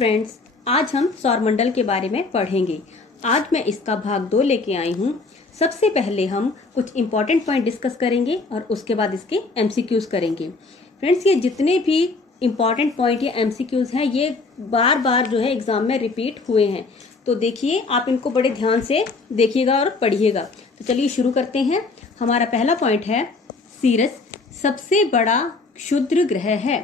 Friends, आज हम सौरमंडल के बारे में पढ़ेंगे। आज मैं इसका भाग 2 लेके आई हूँ। सबसे पहले हम कुछ इम्पोर्टेंट पॉइंट डिस्कस करेंगे और उसके बाद इसके एमसीक्यूज करेंगे। फ्रेंड्स, ये जितने भी इम्पोर्टेंट पॉइंट या एमसीक्यूज हैं ये बार बार जो है एग्जाम में रिपीट हुए हैं, तो देखिए आप इनको बड़े ध्यान से देखिएगा और पढ़िएगा। तो चलिए शुरू करते हैं। हमारा पहला पॉइंट है सीरस सबसे बड़ा क्षुद्र ग्रह है।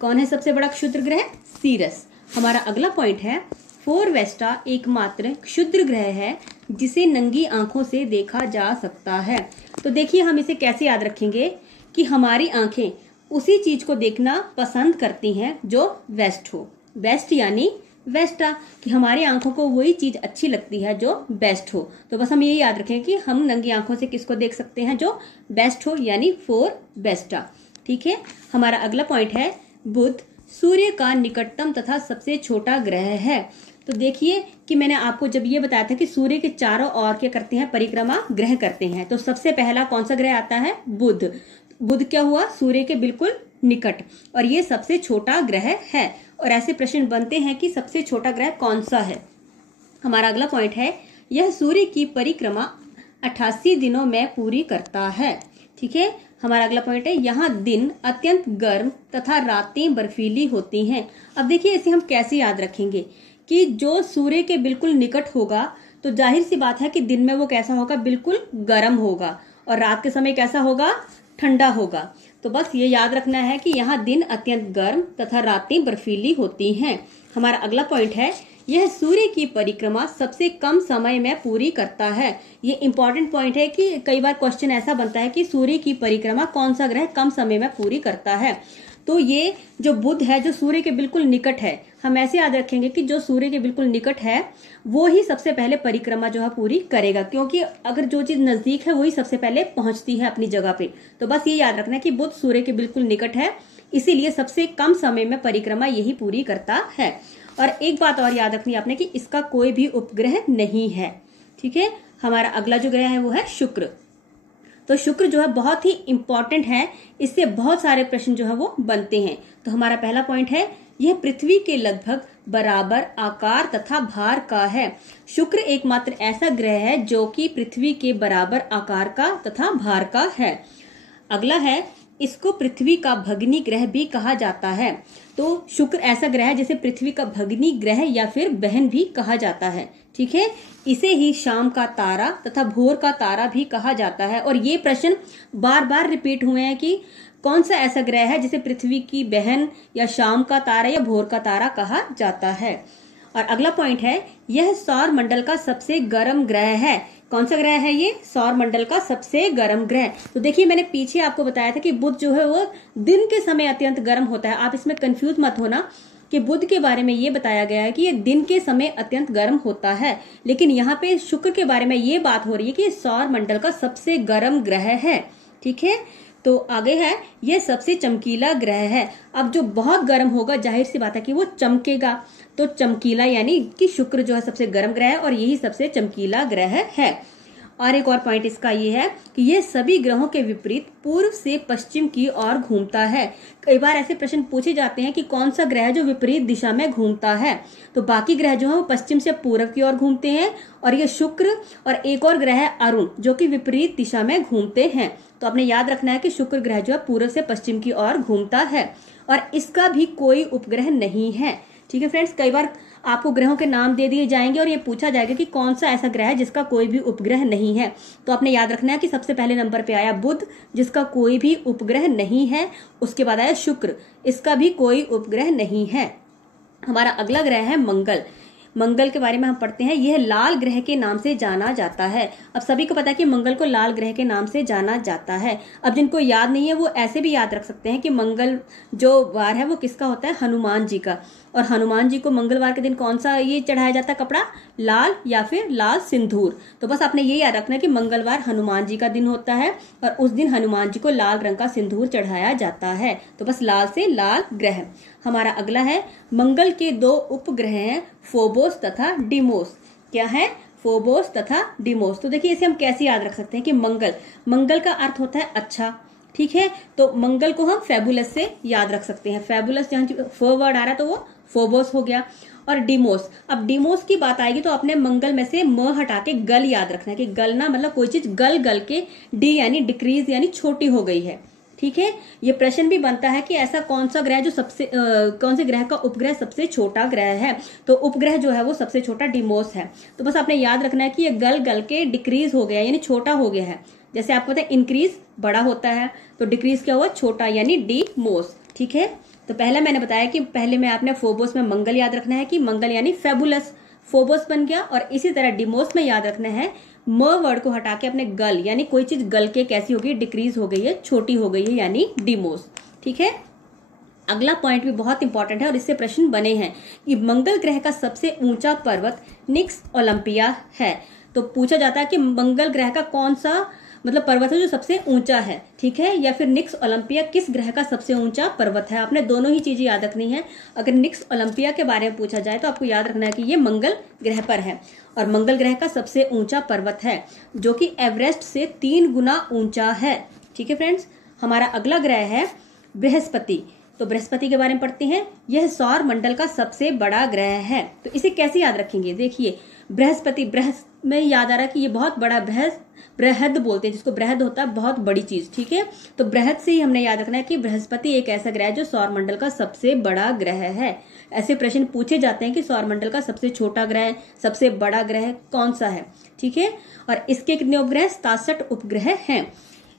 कौन है सबसे बड़ा क्षुद्र ग्रह? सीरस। हमारा अगला पॉइंट है फोरवेस्टा एकमात्र क्षुद्र ग्रह है जिसे नंगी आंखों से देखा जा सकता है। तो देखिए हम इसे कैसे याद रखेंगे कि हमारी आंखें उसी चीज को देखना पसंद करती हैं जो वेस्ट हो। वेस्ट यानी वेस्टा, कि हमारी आंखों को वही चीज अच्छी लगती है जो बेस्ट हो। तो बस हम ये याद रखें कि हम नंगी आंखों से किसको देख सकते हैं? जो बेस्ट हो, यानी फोरवेस्टा। ठीक है। हमारा अगला पॉइंट है बुध सूर्य का निकटतम तथा सबसे छोटा ग्रह है। तो देखिए कि मैंने आपको जब ये बताया था कि सूर्य के चारों ओर क्या करते हैं? परिक्रमा ग्रह करते हैं। तो सबसे पहला कौन सा ग्रह आता है? बुध। बुध क्या हुआ? सूर्य के बिल्कुल निकट, और ये सबसे छोटा ग्रह है। और ऐसे प्रश्न बनते हैं कि सबसे छोटा ग्रह कौन सा है। हमारा अगला पॉइंट है यह सूर्य की परिक्रमा 88 दिनों में पूरी करता है। ठीक है। हमारा अगला पॉइंट है यहाँ दिन अत्यंत गर्म तथा रातें बर्फीली होती हैं। अब देखिए इसे हम कैसे याद रखेंगे कि जो सूर्य के बिल्कुल निकट होगा तो जाहिर सी बात है कि दिन में वो कैसा होगा? बिल्कुल गर्म होगा, और रात के समय कैसा होगा? ठंडा होगा। तो बस ये याद रखना है कि यहाँ दिन अत्यंत गर्म तथा रातें बर्फीली होती हैं। हमारा अगला पॉइंट है यह सूर्य की परिक्रमा सबसे कम समय में पूरी करता है। ये इंपॉर्टेंट पॉइंट है कि कई बार क्वेश्चन ऐसा बनता है कि सूर्य की परिक्रमा कौन सा ग्रह कम समय में पूरी करता है। तो ये जो बुध है जो सूर्य के बिल्कुल निकट है, हम ऐसे याद रखेंगे कि जो सूर्य के बिल्कुल निकट है वो ही सबसे पहले परिक्रमा जो है पूरी करेगा, क्योंकि अगर जो चीज नजदीक है वही सबसे पहले पहुंचती है अपनी जगह पे। तो बस ये याद रखना है कि बुध सूर्य के बिल्कुल निकट है, इसीलिए सबसे कम समय में परिक्रमा यही पूरी करता है। और एक बात और याद रखनी है आपने कि इसका कोई भी उपग्रह नहीं है। ठीक है। हमारा अगला जो ग्रह है वो है शुक्र। तो शुक्र जो है बहुत ही इंपॉर्टेंट है, इससे बहुत सारे प्रश्न जो है वो बनते हैं। तो हमारा पहला पॉइंट है यह पृथ्वी के लगभग बराबर आकार तथा भार का है। शुक्र एकमात्र ऐसा ग्रह है जो कि पृथ्वी के बराबर आकार का तथा भार का है। अगला है इसको पृथ्वी का भगिनी ग्रह भी कहा जाता है। तो शुक्र ऐसा ग्रह है जिसे पृथ्वी का भगिनी ग्रह या फिर बहन भी कहा जाता है। ठीक है। इसे ही शाम का तारा तथा भोर का तारा भी कहा जाता है। और ये प्रश्न बार बार रिपीट हुए हैं कि कौन सा ऐसा ग्रह है जिसे पृथ्वी की बहन या शाम का तारा या भोर का तारा कहा जाता है। और अगला पॉइंट है यह सौर मंडल का सबसे गर्म ग्रह है। कौन सा ग्रह है ये? सौर मंडल का सबसे गर्म ग्रह। तो देखिए मैंने पीछे आपको बताया था कि बुध जो है वो दिन के समय अत्यंत गर्म होता है। आप इसमें कंफ्यूज मत होना कि बुध के बारे में ये बताया गया है कि ये दिन के समय अत्यंत गर्म होता है, लेकिन यहाँ पे शुक्र के बारे में ये बात हो रही है कि सौर मंडल का सबसे गर्म ग्रह है। ठीक है। तो आगे है यह सबसे चमकीला ग्रह है। अब जो बहुत गर्म होगा जाहिर सी बात है कि वो चमकेगा, तो चमकीला यानी कि शुक्र जो है सबसे गर्म ग्रह है और यही सबसे चमकीला ग्रह है। और एक और पॉइंट इसका ये है कि ये सभी ग्रहों के विपरीत पूर्व से पश्चिम की ओर घूमता है। कई बार ऐसे प्रश्न पूछे जाते हैं कि कौन सा ग्रह जो विपरीत दिशा में घूमता है। तो बाकी ग्रह जो है वो पश्चिम से पूर्व की ओर घूमते हैं, और ये शुक्र और एक और ग्रह है अरुण जो कि विपरीत दिशा में घूमते हैं। तो आपने याद रखना है कि शुक्र ग्रह जो है पूर्व से पश्चिम की ओर घूमता है और इसका भी कोई उपग्रह नहीं है। ठीक है फ्रेंड्स, कई बार आपको ग्रहों के नाम दे दिए जाएंगे और ये पूछा जाएगा कि कौन सा ऐसा ग्रह है जिसका कोई भी उपग्रह नहीं है। तो आपने याद रखना है कि सबसे पहले नंबर पे आया बुध जिसका कोई भी उपग्रह नहीं है, उसके बाद आया शुक्र, इसका भी कोई उपग्रह नहीं है। हमारा अगला ग्रह है मंगल। मंगल के बारे में हम पढ़ते हैं यह लाल ग्रह के नाम से जाना जाता है। अब सभी को पता है कि मंगल को लाल ग्रह के नाम से जाना जाता है। अब जिनको याद नहीं है वो ऐसे भी याद रख सकते हैं कि मंगल जो वार है वो किसका होता है? हनुमान जी का। और हनुमान जी को मंगलवार के दिन कौन सा ये चढ़ाया जाता है कपड़ा? लाल या फिर लाल सिंदूर। तो बस आपने ये याद रखना है कि मंगलवार हनुमान जी का दिन होता है और उस दिन हनुमान जी को लाल रंग का सिंदूर चढ़ाया जाता है। तो बस लाल से लाल ग्रह। हमारा अगला है मंगल के 2 उपग्रह हैं फोबोस तथा डिमोस। क्या है? फोबोस तथा डिमोस। तो देखिए इसे हम कैसे याद रख सकते हैं कि मंगल का अर्थ होता है अच्छा। ठीक है। तो मंगल को हम फेबुलस से याद रख सकते हैं। फेबुलस जहाँ फ वर्ड आ रहा है तो वो फोबोस हो गया। और डिमोस। अब डिमोस की बात आएगी तो अपने मंगल में से म हटा के गल याद रखना है कि गलना मतलब कोई चीज गल गल के डी यानी डिक्रीज यानी छोटी हो गई है। ठीक है, ये प्रश्न भी बनता है कि ऐसा कौन सा ग्रह जो सबसे कौन से ग्रह का उपग्रह सबसे छोटा ग्रह है, तो उपग्रह जो है वो सबसे छोटा डिमोस है। तो बस आपने याद रखना है कि ये गल गल के डिक्रीज हो गया यानी छोटा हो गया है। जैसे आपको पता है इंक्रीज बड़ा होता है तो डिक्रीज क्या हुआ, छोटा यानी डिमोस। ठीक है, तो पहले मैंने बताया कि पहले में आपने फोबोस में मंगल याद रखना है कि मंगल यानी फेबुलस, फोबोस बन गया। और इसी तरह डिमोस में याद रखना है म वर्ड को हटा के अपने गल यानी कोई चीज गल के कैसी हो गई, डिक्रीज हो गई है, छोटी हो गई है यानी डिमोस। ठीक है, अगला पॉइंट भी बहुत इंपॉर्टेंट है और इससे प्रश्न बने हैं कि मंगल ग्रह का सबसे ऊंचा पर्वत निक्स ओलंपिया है। तो पूछा जाता है कि मंगल ग्रह का कौन सा मतलब पर्वत है जो सबसे ऊंचा है। ठीक है, या फिर निक्स ओलंपिया किस ग्रह का सबसे ऊंचा पर्वत है। आपने दोनों ही चीजें याद रखनी है। अगर निक्स ओलंपिया के बारे में पूछा जाए तो आपको याद रखना है कि ये मंगल ग्रह पर है और मंगल ग्रह का सबसे ऊंचा पर्वत है जो कि एवरेस्ट से 3 गुना ऊंचा है। ठीक है फ्रेंड्स, हमारा अगला ग्रह है बृहस्पति। तो बृहस्पति के बारे में पढ़ते हैं। यह सौर मंडल का सबसे बड़ा ग्रह है। तो इसे कैसे याद रखेंगे, देखिए बृहस्पति, बृहस्पति में याद आ रहा है कि ये बहुत बड़ा बृहद बोलते हैं जिसको, बृहद होता है बहुत बड़ी चीज। ठीक है, तो बृहद से ही हमने याद रखना है कि बृहस्पति एक ऐसा ग्रह है जो सौर मंडल का सबसे बड़ा ग्रह है। ऐसे प्रश्न पूछे जाते हैं कि सौर मंडल का सबसे छोटा ग्रह, सबसे बड़ा ग्रह कौन सा है। ठीक है, और इसके कितने उपग्रह, 67 उपग्रह हैं।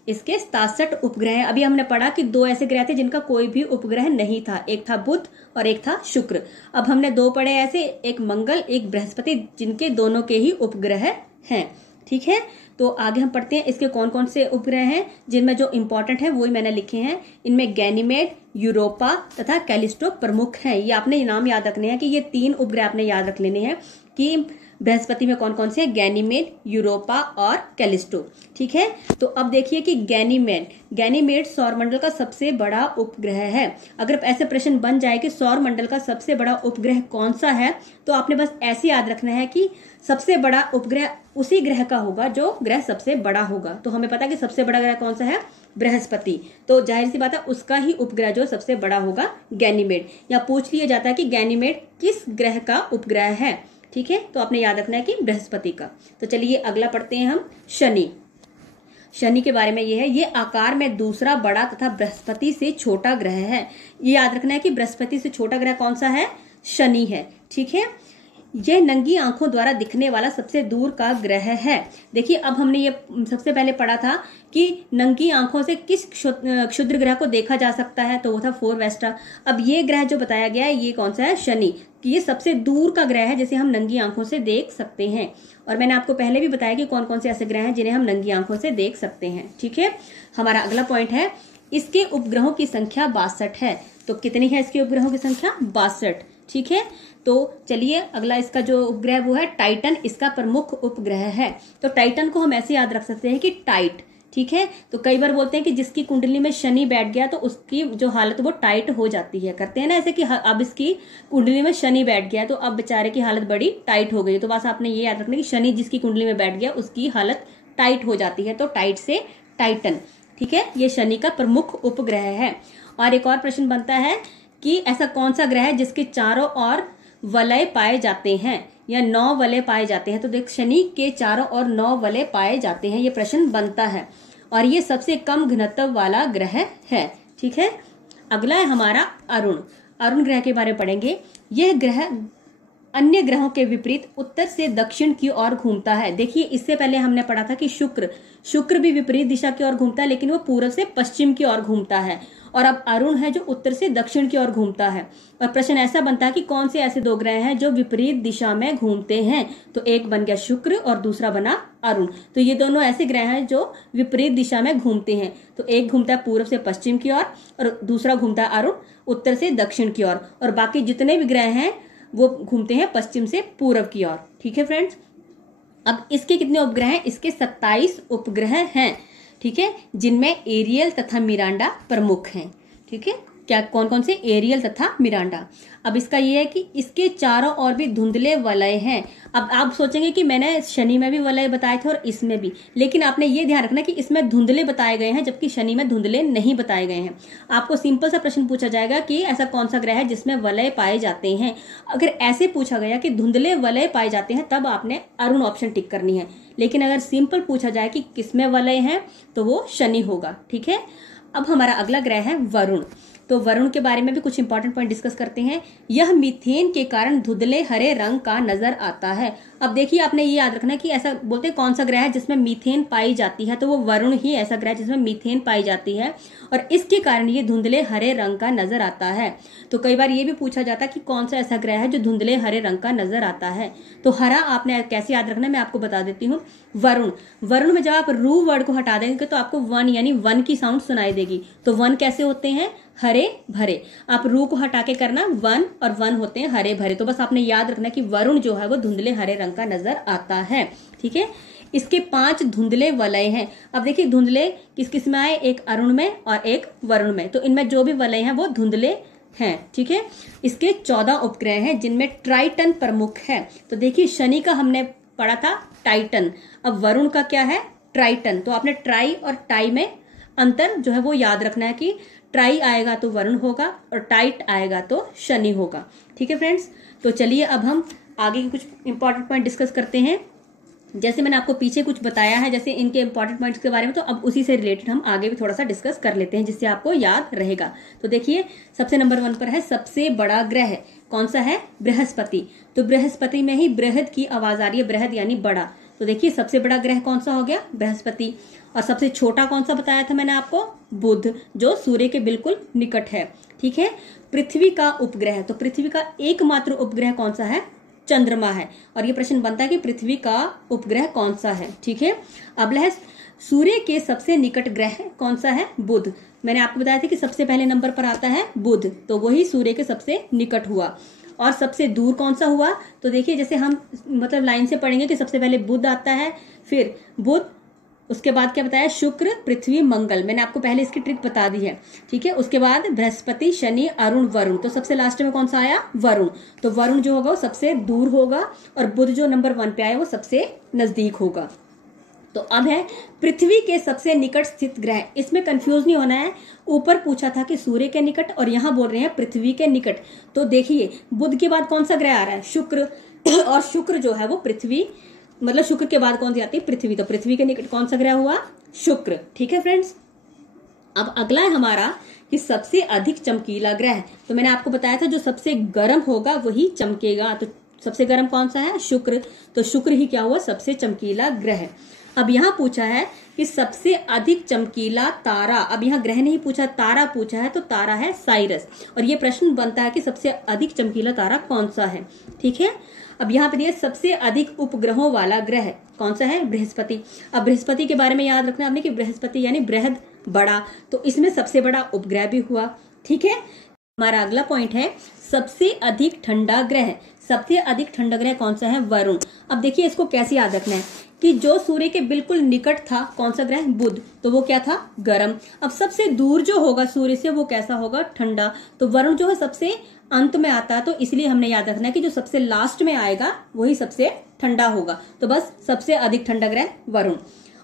इसके 67 उपग्रह। अभी हमने पढ़ा कि 2 ऐसे ग्रह थे जिनका कोई भी उपग्रह नहीं था, एक था बुध और एक था शुक्र। अब हमने 2 पढ़े ऐसे, एक मंगल एक बृहस्पति, जिनके दोनों के ही उपग्रह हैं। ठीक है, तो आगे हम पढ़ते हैं इसके कौन कौन से उपग्रह हैं, जिनमें जो इंपॉर्टेंट है वही मैंने लिखे हैं। इनमें गैनीमेड, यूरोपा तथा कैलिस्टो प्रमुख हैं। ये आपने नाम याद रखने हैं कि ये 3 उपग्रह आपने याद रख लेने हैं कि बृहस्पति में कौन कौन से, गैनीमेड, यूरोपा और कैलिस्टो। ठीक है, तो अब देखिए कि गैनीमेड सौरमंडल का सबसे बड़ा उपग्रह है। अगर ऐसे प्रश्न बन जाए कि सौरमंडल का सबसे बड़ा उपग्रह कौन सा है, तो आपने बस ऐसे याद रखना है कि सबसे बड़ा उपग्रह उसी ग्रह का होगा जो ग्रह सबसे बड़ा होगा। तो हमें पता है कि सबसे बड़ा ग्रह कौन सा है, बृहस्पति। तो जाहिर सी बात है उसका ही उपग्रह जो सबसे बड़ा होगा गैनीमेड। या पूछ लिया जाता है कि गैनीमेड किस ग्रह का उपग्रह है। ठीक है, तो आपने याद रखना है कि बृहस्पति का। तो चलिए अगला पढ़ते हैं हम शनि। शनि के बारे में ये है, ये आकार में दूसरा बड़ा तथा बृहस्पति से छोटा ग्रह है। ये याद रखना है कि बृहस्पति से छोटा ग्रह कौन सा है, शनि है। ठीक है, यह नंगी आंखों द्वारा दिखने वाला सबसे दूर का ग्रह है। देखिए अब हमने ये सबसे पहले पढ़ा था कि नंगी आंखों से किस क्षुद्र ग्रह को देखा जा सकता है, तो वो था फोरवेस्टा। अब ये ग्रह जो बताया गया है ये कौन सा है, शनि, कि ये सबसे दूर का ग्रह है जिसे हम नंगी आंखों से देख सकते हैं। और मैंने आपको पहले भी बताया कि कौन कौन से ऐसे ग्रह हैं जिन्हें हम नंगी आंखों से देख सकते हैं। ठीक है, हमारा अगला पॉइंट है, इसके उपग्रहों की संख्या 62 है। तो कितनी है इसके उपग्रहों की संख्या, 62। ठीक है, तो चलिए अगला इसका जो उपग्रह वो है टाइटन, इसका प्रमुख उपग्रह है। तो टाइटन को हम ऐसे याद रख सकते हैं कि टाइट। ठीक है, तो कई बार बोलते हैं कि जिसकी कुंडली में शनि बैठ गया तो उसकी जो हालत वो टाइट हो जाती है, करते हैं ना ऐसे कि अब इसकी कुंडली में शनि बैठ गया तो अब बेचारे की हालत बड़ी टाइट हो गई। तो बस आपने ये याद रखना कि शनि जिसकी कुंडली में बैठ गया उसकी हालत टाइट हो जाती है, तो टाइट से टाइटन। ठीक है, ये शनि का प्रमुख उपग्रह है। और एक और प्रश्न बनता है कि ऐसा कौन सा ग्रह है जिसके चारों ओर वलय पाए जाते हैं या 9 वलय पाए जाते हैं। तो देख शनि के चारों ओर 9 वलय पाए जाते हैं, ये प्रश्न बनता है। और ये सबसे कम घनत्व वाला ग्रह है। ठीक है, अगला है हमारा अरुण। अरुण ग्रह के बारे में पढ़ेंगे। यह ग्रह अन्य ग्रहों के विपरीत उत्तर से दक्षिण की ओर घूमता है। देखिए इससे पहले हमने पढ़ा था कि शुक्र भी विपरीत दिशा की ओर घूमता है, लेकिन वो पूर्व से पश्चिम की ओर घूमता है। और अब अरुण है जो उत्तर से दक्षिण की ओर घूमता है। और प्रश्न ऐसा बनता है कि कौन से ऐसे 2 ग्रह हैं जो विपरीत दिशा में घूमते हैं। तो एक बन गया शुक्र और दूसरा बना अरुण। तो ये दोनों ऐसे ग्रह हैं जो विपरीत दिशा में घूमते हैं। तो एक घूमता है पूर्व से पश्चिम की ओर और दूसरा घूमता है अरुण उत्तर से दक्षिण की ओर। और बाकी जितने भी ग्रह हैं वो घूमते हैं पश्चिम से पूर्व की ओर। ठीक है फ्रेंड्स, अब इसके कितने उपग्रह हैं, इसके 27 उपग्रह हैं। ठीक है, जिनमें एरियल तथा मिरांडा प्रमुख हैं। ठीक है, क्या कौन कौन से, एरियल तथा मिरांडा। अब इसका ये है कि इसके चारों ओर भी धुंधले वलय हैं। अब आप सोचेंगे कि मैंने शनि में भी वलय बताए थे और इसमें भी, लेकिन आपने ये ध्यान रखना कि इसमें धुंधले बताए गए हैं जबकि शनि में धुंधले नहीं बताए गए हैं। आपको सिंपल सा प्रश्न पूछा जाएगा कि ऐसा कौन सा ग्रह है जिसमें वलय पाए जाते हैं। अगर ऐसे पूछा गया कि धुंधले वलय पाए जाते हैं तब आपने अरुण ऑप्शन टिक करनी है, लेकिन अगर सिंपल पूछा जाए कि किसमें वलय है तो वो शनि होगा। ठीक है, अब हमारा अगला ग्रह है वरुण। तो वरुण के बारे में भी कुछ इंपॉर्टेंट पॉइंट डिस्कस करते हैं। यह मीथेन के कारण धुंधले हरे रंग का नजर आता है। अब देखिए, आपने ये याद रखना कि ऐसा बोलते हैं कौन सा ग्रह है जिसमें मीथेन पाई जाती है, तो वो वरुण ही ऐसा ग्रह है जिसमें मीथेन पाई जाती है और इसके कारण ये धुंधले हरे रंग का नजर आता है। तो कई बार ये भी पूछा जाता है कि कौन सा ऐसा ग्रह है जो धुंधले हरे रंग का नजर आता है। तो हरा आपने कैसे याद रखना है मैं आपको बता देती हूँ। वरुण, वरुण में जब आप रू वर्ड को हटा देंगे तो आपको वन यानी वन की साउंड सुनाई देगी। तो वन कैसे होते हैं, हरे भरे। आप रू को हटा के करना वन, और वन होते हैं हरे भरे। तो बस आपने याद रखना कि वरुण जो है वो धुंधले हरे रंग का नजर आता है। ठीक है, इसके 5 धुंधले वलय हैं। अब देखिए धुंधले किस किस में आए, एक अरुण में और एक वरुण में, तो इनमें जो भी वलय हैं वो धुंधले हैं। ठीक है, इसके 14 उपग्रह हैं जिनमें ट्राइटन प्रमुख है। तो देखिए शनि का हमने पढ़ा था टाइटन, अब वरुण का क्या है, ट्राइटन। तो आपने ट्राई और टाई में अंतर जो है वो याद रखना है कि ट्राई आएगा तो वरुण होगा और टाइट आएगा तो शनि होगा। ठीक है फ्रेंड्स, तो चलिए अब हम आगे के कुछ इंपॉर्टेंट पॉइंट डिस्कस करते हैं। जैसे मैंने आपको पीछे कुछ बताया है जैसे इनके इंपॉर्टेंट पॉइंट्स के बारे में, तो अब उसी से रिलेटेड हम आगे भी थोड़ा सा डिस्कस कर लेते हैं जिससे आपको याद रहेगा। तो देखिए सबसे नंबर 1 पर है सबसे बड़ा ग्रह, कौन सा है, बृहस्पति। तो बृहस्पति में ही बृहद की आवाज आ रही है, बृहद यानी बड़ा। तो देखिए सबसे बड़ा ग्रह कौन सा हो गया, बृहस्पति। और सबसे छोटा कौन सा बताया था मैंने आपको, बुध, जो सूर्य के बिल्कुल निकट है। ठीक है, पृथ्वी का उपग्रह, तो पृथ्वी का एकमात्र उपग्रह कौन सा है, चंद्रमा है। और ये प्रश्न बनता है कि पृथ्वी का उपग्रह कौन सा है। ठीक है, अगला है सूर्य के सबसे निकट ग्रह कौन सा है, बुध। मैंने आपको बताया था कि सबसे पहले नंबर पर आता है बुध, तो वही सूर्य के सबसे निकट हुआ। और सबसे दूर कौन सा हुआ, तो देखिए जैसे हम मतलब लाइन से पढ़ेंगे कि सबसे पहले बुध आता है, फिर बुध, उसके बाद क्या बताया, शुक्र, पृथ्वी, मंगल। मैंने आपको पहले इसकी ट्रिक बता दी है। ठीक है, उसके बाद बृहस्पति, शनि, अरुण, वरुण। तो सबसे लास्ट में कौन सा आया, वरुण। तो वरुण जो होगा वो सबसे दूर होगा और बुध जो नंबर 1 पे आया वो सबसे नजदीक होगा। तो अब है पृथ्वी के सबसे निकट स्थित ग्रह। इसमें कंफ्यूज नहीं होना है, ऊपर पूछा था कि सूर्य के निकट और यहाँ बोल रहे हैं पृथ्वी के निकट। तो देखिए बुध के बाद कौन सा ग्रह आ रहा है, शुक्र, और शुक्र जो है वो पृथ्वी, मतलब शुक्र के बाद कौन सी आती है, पृथ्वी। तो पृथ्वी के निकट कौन सा ग्रह हुआ, शुक्र। ठीक है फ्रेंड्स, अब अगला है हमारा कि सबसे अधिक चमकीला ग्रह। तो मैंने आपको बताया था जो सबसे गर्म होगा वही चमकेगा। तो सबसे गर्म कौन सा है, शुक्र। तो शुक्र ही क्या हुआ, सबसे चमकीला ग्रह। अब यहाँ पूछा है कि सबसे अधिक चमकीला तारा। अब यहाँ ग्रह नहीं पूछा, तारा पूछा है, तो तारा है साइरस। और ये प्रश्न बनता है कि सबसे अधिक चमकीला तारा कौन सा है। ठीक है, अब यहाँ पे दिया सबसे अधिक उपग्रहों वाला ग्रह कौन सा है, बृहस्पति। अब बृहस्पति के बारे में याद रखना आपने कि बृहस्पति यानी बृहद, बड़ा। तो इसमें सबसे बड़ा उपग्रह भी हुआ। ठीक है, हमारा अगला पॉइंट है सबसे अधिक ठंडा ग्रह। सबसे अधिक ठंडा ग्रह कौन सा है, वरुण। अब देखिए इसको कैसे याद रखना है कि जो सूर्य के बिल्कुल निकट था कौन सा ग्रह, बुध, तो वो क्या था, गर्म। अब सबसे दूर जो होगा सूर्य से वो कैसा होगा, ठंडा। तो वरुण जो है सबसे अंत में आता है, तो इसलिए हमने याद रखना है कि जो सबसे लास्ट में आएगा वही सबसे ठंडा होगा। तो बस सबसे अधिक ठंडा ग्रह वरुण।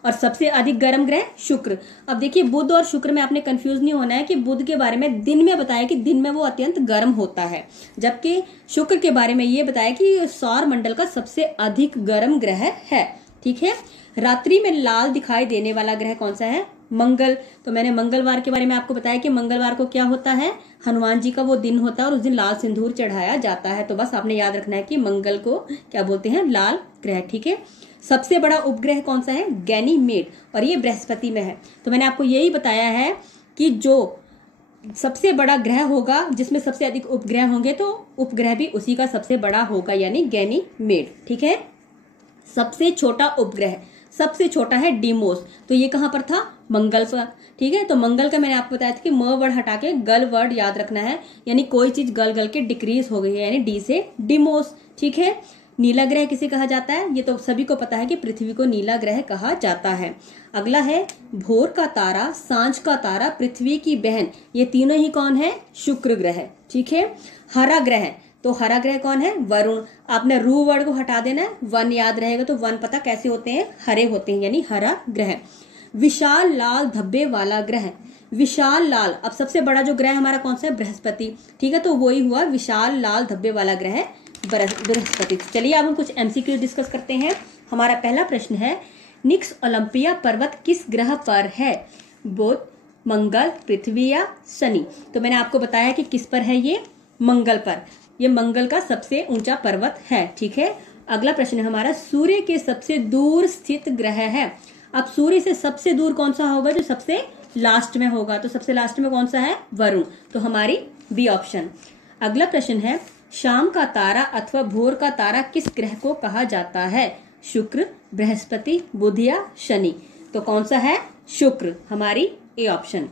और सबसे अधिक गर्म ग्रह शुक्र। अब देखिए बुध और शुक्र में आपने कंफ्यूज नहीं होना है कि बुध के बारे में दिन में बताया कि दिन में वो अत्यंत गर्म होता है, जबकि शुक्र के बारे में ये बताया कि सौर मंडल का सबसे अधिक गर्म ग्रह है। ठीक है, रात्रि में लाल दिखाई देने वाला ग्रह कौन सा है, मंगल। तो मैंने मंगलवार के बारे में आपको बताया कि मंगलवार को क्या होता है, हनुमान जी का वो दिन होता है और उस दिन लाल सिंदूर चढ़ाया जाता है। तो बस आपने याद रखना है कि मंगल को क्या बोलते हैं, लाल ग्रह। ठीक है, सबसे बड़ा उपग्रह कौन सा है, गैनीमेड, और ये बृहस्पति में है। तो मैंने आपको यही बताया है कि जो सबसे बड़ा ग्रह होगा जिसमें सबसे अधिक उपग्रह होंगे तो उपग्रह भी उसी का सबसे बड़ा होगा, यानी गैनीमेड। ठीक है, सबसे छोटा उपग्रह, सबसे छोटा है डीमोस। तो ये कहां पर था, मंगल पर। ठीक है, तो मंगल का मैंने आपको बताया था कि म वर्ड हटा के गल वर्ड याद रखना है, यानी कोई चीज गल गल के डिक्रीज हो गई है, यानी डी से डिमोस। ठीक है, नीला ग्रह किसे कहा जाता है? ये तो सभी को पता है कि पृथ्वी को नीला ग्रह कहा जाता है। अगला है भोर का तारा, सांझ का तारा, पृथ्वी की बहन, ये तीनों ही कौन है? शुक्र ग्रह। ठीक है। हरा ग्रह, तो हरा ग्रह कौन है? वरुण। आपने रू वर्ड को हटा देना है, वन याद रहेगा तो वन पता कैसे होते हैं? हरे होते हैं, यानी हरा ग्रह। विशाल लाल धब्बे वाला ग्रह, विशाल लाल, अब सबसे बड़ा जो ग्रह हमारा कौन सा है? बृहस्पति। ठीक है, तो वही हुआ विशाल लाल धब्बे वाला ग्रह बृहस्पति। चलिए अब हम कुछ एमसीक्यू डिस्कस करते हैं। हमारा पहला प्रश्न है, निक्स ओलंपिया पर्वत किस ग्रह पर है? बुध, मंगल, पृथ्वी या शनि? तो मैंने आपको बताया कि किस पर है ये? मंगल पर। ये मंगल का सबसे ऊंचा पर्वत है। ठीक है। अगला प्रश्न है हमारा, सूर्य के सबसे दूर स्थित ग्रह है। अब सूर्य से सबसे दूर कौन सा होगा? जो सबसे लास्ट में होगा, तो सबसे लास्ट में कौन सा है? वरुण। तो हमारी बी ऑप्शन। अगला प्रश्न है, शाम का तारा अथवा भोर का तारा किस ग्रह को कहा जाता है? शुक्र, बृहस्पति, बुध या शनि? तो कौन सा है? शुक्र, हमारी ए ऑप्शन।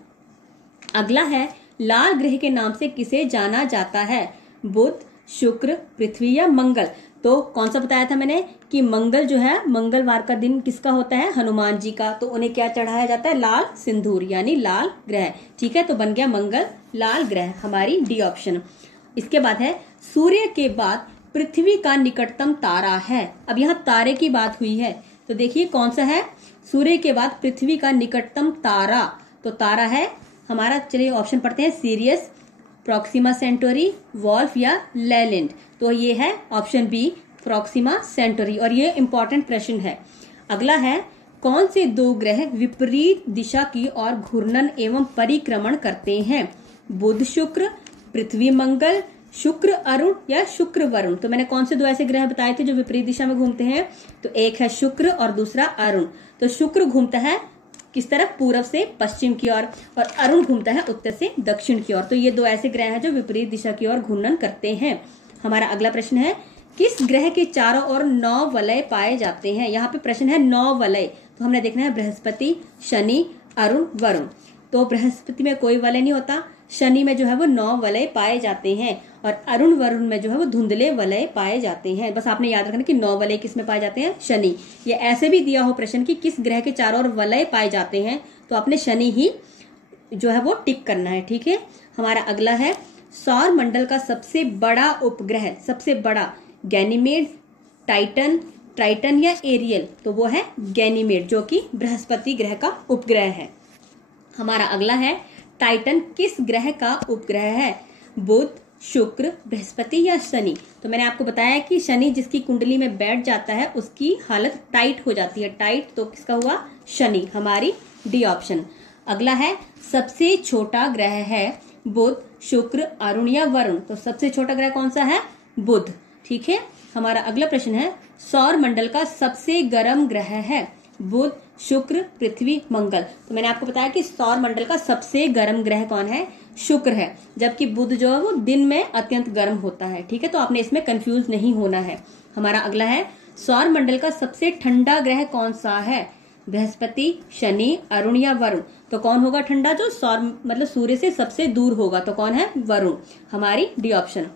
अगला है, लाल ग्रह के नाम से किसे जाना जाता है? बुध, शुक्र, पृथ्वी या मंगल? तो कौन सा बताया था मैंने कि मंगल जो है, मंगलवार का दिन किसका होता है? हनुमान जी का। तो उन्हें क्या चढ़ाया जाता है? लाल सिंदूर, यानी लाल ग्रह। ठीक है, तो बन गया मंगल लाल ग्रह, हमारी डी ऑप्शन। इसके बाद है, सूर्य के बाद पृथ्वी का निकटतम तारा है। अब यहाँ तारे की बात हुई है, तो देखिए कौन सा है? सूर्य के बाद पृथ्वी का निकटतम तारा, तो तारा है हमारा, चलिए ऑप्शन पढ़ते हैं, सीरियस, प्रॉक्सिमा सेंटोरी, वॉल्फ या लेलैंड? तो ये है ऑप्शन बी, प्रॉक्सिमा सेंटोरी, और ये इंपॉर्टेंट प्रश्न है। अगला है, कौन से दो ग्रह विपरीत दिशा की ओर घूर्णन एवं परिक्रमण करते हैं? बुध शुक्र, पृथ्वी मंगल, शुक्र अरुण या शुक्र वरुण? तो मैंने कौन से दो ऐसे ग्रह बताए थे जो विपरीत दिशा में घूमते हैं? तो एक है शुक्र और दूसरा अरुण। तो शुक्र घूमता है किस तरफ? पूर्व से पश्चिम की ओर, और अरुण घूमता है उत्तर से दक्षिण की ओर। तो ये दो ऐसे ग्रह हैं जो विपरीत दिशा की ओर घूर्णन करते हैं। हमारा अगला प्रश्न है, किस ग्रह के चारों ओर 9 वलय पाए जाते हैं? यहाँ पे प्रश्न है 9 वलय, तो हमने देखना है बृहस्पति, शनि, अरुण, वरुण। तो बृहस्पति में कोई वलय नहीं होता, शनि में जो है वो 9 वलय पाए जाते हैं, और अरुण वरुण में जो है वो धुंधले वलय पाए जाते हैं। बस आपने याद रखना कि 9 वलय किस में पाए जाते हैं? शनि। ये ऐसे भी दिया हो प्रश्न कि किस ग्रह के चारों ओर वलय पाए जाते हैं, तो आपने शनि ही जो है वो टिक करना है। ठीक है। हमारा अगला है, सौर मंडल का सबसे बड़ा उपग्रह, सबसे बड़ा, गैनीमेड, टाइटन, ट्राइटन या एरियल? तो वो है गैनीमेड, जो कि बृहस्पति ग्रह का उपग्रह है। हमारा अगला है, टाइटन किस ग्रह का उपग्रह है? बुध, शुक्र, बृहस्पति या शनि? तो मैंने आपको बताया कि शनि जिसकी कुंडली में बैठ जाता है उसकी हालत टाइट हो जाती है। टाइट, तो किसका हुआ? शनि, हमारी डी ऑप्शन। अगला है, सबसे छोटा ग्रह है बुध, शुक्र, अरुण या वरुण? तो सबसे छोटा ग्रह कौन सा है? बुध। ठीक है। हमारा अगला प्रश्न है, सौर मंडल का सबसे गर्म ग्रह है? बुध, शुक्र, पृथ्वी, मंगल? तो मैंने आपको बताया कि सौर मंडल का सबसे गर्म ग्रह कौन है? शुक्र है, जबकि बुध जो है वो दिन में अत्यंत गर्म होता है। ठीक है, तो आपने इसमें कंफ्यूज नहीं होना है। हमारा अगला है, सौर मंडल का सबसे ठंडा ग्रह कौन सा है? बृहस्पति, शनि, अरुण या वरुण? तो कौन होगा ठंडा? जो सौर मतलब सूर्य से सबसे दूर होगा, तो कौन है? वरुण, हमारी डी ऑप्शन।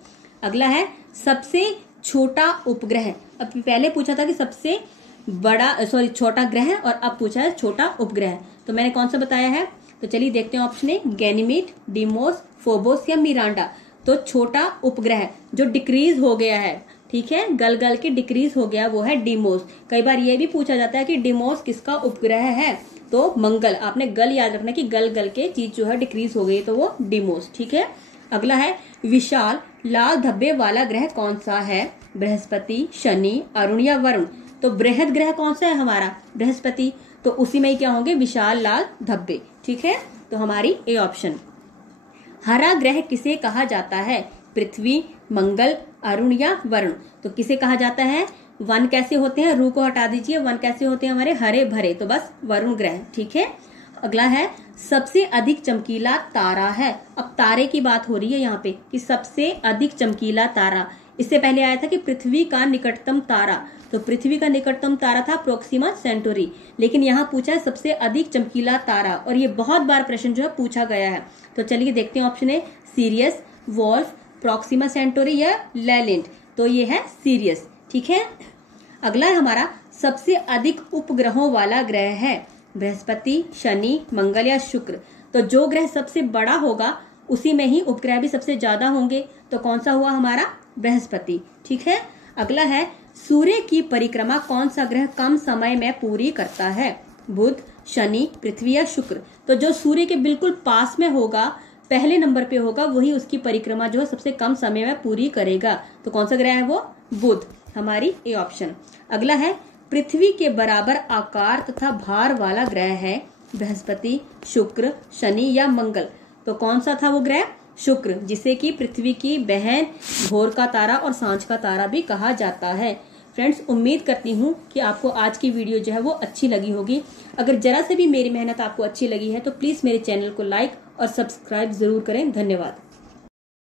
अगला है, सबसे छोटा उपग्रह। अब पहले पूछा था कि सबसे बड़ा छोटा ग्रह, और अब पूछा है छोटा उपग्रह। तो मैंने कौन सा बताया है? तो चलिए देखते हैं ऑप्शन ए, गैनीमेड, डिमोस, फोबोस या मिरांडा? तो छोटा उपग्रह जो डिक्रीज हो गया है, ठीक है, गल गल के डिक्रीज हो गया, वो है डिमोस। कई बार ये भी पूछा जाता है कि डिमोस किसका उपग्रह है? तो मंगल। आपने गल याद रखना कि गल गल के चीज जो है डिक्रीज हो गई, तो वो डिमोस। ठीक है। अगला है, विशाल लाल धब्बे वाला ग्रह कौन सा है? बृहस्पति, शनि, अरुण या वरुण? तो बृहद ग्रह कौन सा है हमारा? बृहस्पति। तो उसी में ही क्या होंगे? विशाल लाल धब्बे। ठीक है, तो हमारी ए ऑप्शन। हरा ग्रह किसे कहा जाता है? पृथ्वी, मंगल, अरुण या वरुण? तो किसे कहा जाता है? वन कैसे होते हैं? रू को हटा दीजिए, वन कैसे होते हैं हमारे? हरे भरे, तो बस वरुण ग्रह। ठीक है। अगला है, सबसे अधिक चमकीला तारा है। अब तारे की बात हो रही है यहाँ पे कि सबसे अधिक चमकीला तारा। इससे पहले आया था कि पृथ्वी का निकटतम तारा, तो पृथ्वी का निकटतम तारा था प्रोक्सिमा सेंटोरी, लेकिन यहाँ पूछा है सबसे अधिक चमकीला तारा, और ये बहुत बार प्रश्न जो है पूछा गया है। तो चलिए देखते हैं option A, Sirius, Wolf, Proxima Centauri या लेलैंड? तो ये है सीरियस, ठीक है। अगला हमारा सबसे अधिक उपग्रहों वाला ग्रह है बृहस्पति, शनि, मंगल या शुक्र। तो जो ग्रह सबसे बड़ा होगा उसी में ही उपग्रह भी सबसे ज्यादा होंगे। तो कौन सा हुआ हमारा? बृहस्पति। ठीक है। अगला है सूर्य की परिक्रमा कौन सा ग्रह कम समय में पूरी करता है? बुध, शनि, पृथ्वी या शुक्र। तो जो सूर्य के बिल्कुल पास में होगा, पहले नंबर पे होगा, वही उसकी परिक्रमा जो है सबसे कम समय में पूरी करेगा। तो कौन सा ग्रह है वो? बुध, हमारी ए ऑप्शन। अगला है पृथ्वी के बराबर आकार तथा भार वाला ग्रह है बृहस्पति, शुक्र, शनि या मंगल। तो कौन सा था वो ग्रह? शुक्र, जिसे कि पृथ्वी की बहन, भोर का तारा और सांझ का तारा भी कहा जाता है। फ्रेंड्स, उम्मीद करती हूँ कि आपको आज की वीडियो जो है वो अच्छी लगी होगी। अगर जरा से भी मेरी मेहनत आपको अच्छी लगी है तो प्लीज मेरे चैनल को लाइक और सब्सक्राइब जरूर करें। धन्यवाद।